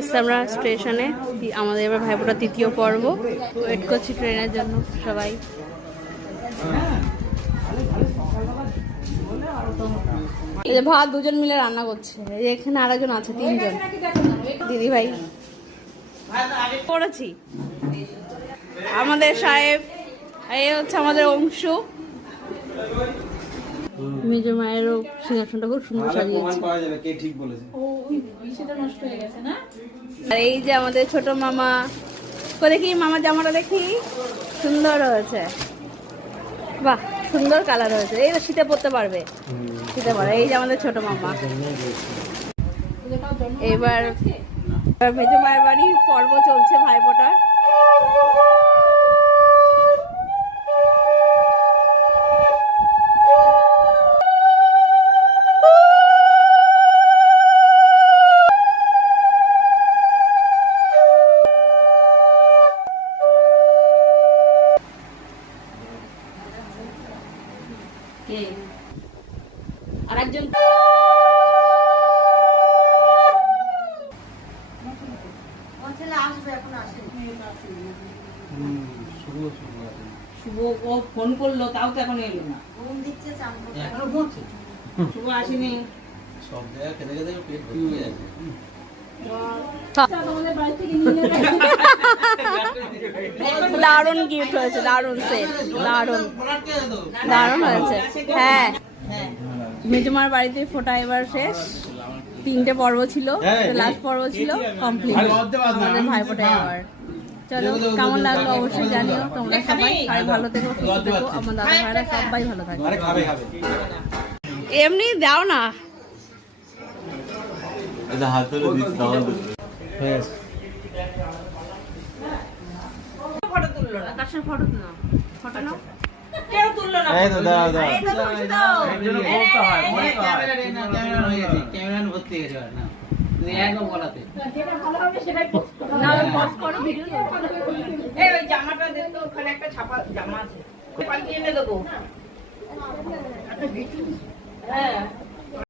আমরা স্টেশনে আমাদের এবার ভাইফোঁটা তৃতীয় পর্ব ওয়েট করছি ট্রেনের জন্য সবাই। এই যে ভাত দুজন মিলে রান্না করছে, এই যে এখানে আরেকজন আছে, তিনজন দিদি ভাই করেছি। আমাদের সাহেব, এই হচ্ছে আমাদের অংশু। মেজো মায়েরও সিংহাসনটা খুব সুন্দর সাজিয়েছে। আর এই যে আমাদের ছোট মামা, দেখি মামা জামাটা দেখি, সুন্দর হয়েছে, বাহ সুন্দর কালার হয়েছে। এই শীতে পরতে পারবে, শীতে পরে। এই যে আমাদের ছোট মামা। এবার মেজো মায়ের বাড়ি পর্ব চলছে ভাইফোঁটার। আরেকজন শুভ ও ফোন করলো, তাও তো এখন এলো না। এখনো বলছে শুভ আসেনি। সব জায়গায় খেতে খেতে পেট ভর্তি হয়ে যাচ্ছে। দারুণ গিফট হয়েছে, দারুণ সেট, দারুণ দারুণ হয়েছে। হ্যাঁ, মেজমার বাড়িতে ফোঁটা এবার শেষ, 3টে পর্ব ছিল, লাস্ট পর্ব ছিল কমপ্লিট আমাদের ভাইফোঁটা এবার। চলো কেমন লাগলো অবশ্যই জানিও তোমরা সবাই। আর ভালো থেকো, সুস্থ থেকো, আমার দাদা ভাইরা সবাই ভালো থাকবে। এমনি দাও না, ফটো তুললো না, তার সাথে ফটো তুলো, ফটো নাও, কেউ তুললো না। এই তো দাও দাও, এই তো তুলছি তো, ক্যামেরা হয়ে গেছে, ক্যামেরা ভর্তি হয়ে গেছে না, তুমি একদম বলাতে যেটা ভালো হবে সেটাই পোস্ট করো, না পোস্ট করো, ভিডিও করো। এই ওই জামাটা দেন তো, ওখানে একটা ছাপা জামা আছে, পাঠিয়ে এনে দেবো। হ্যাঁ